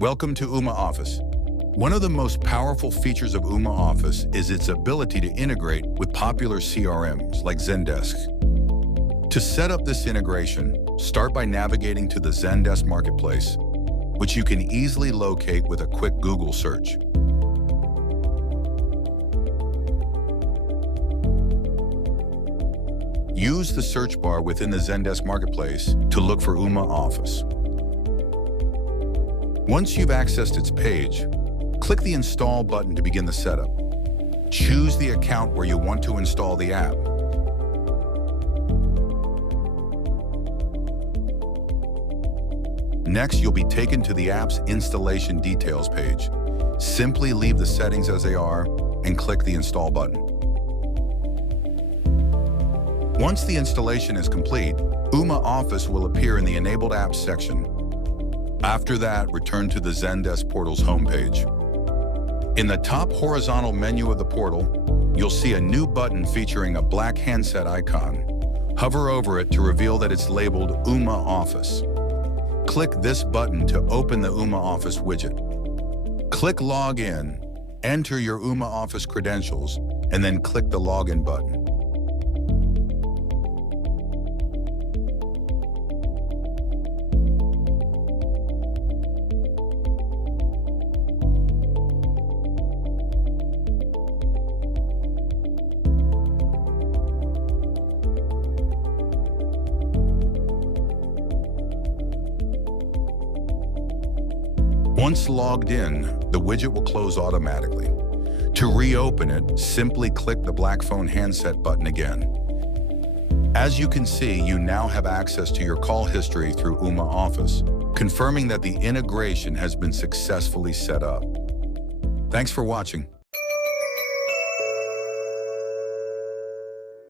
Welcome to Ooma Office. One of the most powerful features of Ooma Office is its ability to integrate with popular CRMs like Zendesk. To set up this integration, start by navigating to the Zendesk marketplace, which you can easily locate with a quick Google search. Use the search bar within the Zendesk marketplace to look for Ooma Office. Once you've accessed its page, click the Install button to begin the setup. Choose the account where you want to install the app. Next, you'll be taken to the app's installation details page. Simply leave the settings as they are and click the Install button. Once the installation is complete, Ooma Office will appear in the Enabled Apps section. After that, return to the Zendesk portal's homepage. In the top horizontal menu of the portal, you'll see a new button featuring a black handset icon. Hover over it to reveal that it's labeled Ooma Office. Click this button to open the Ooma Office widget. Click Log In, enter your Ooma Office credentials, and then click the Login button. Once logged in, the widget will close automatically. To reopen it, simply click the black phone handset button again. As you can see, you now have access to your call history through Ooma Office, confirming that the integration has been successfully set up. Thanks for watching.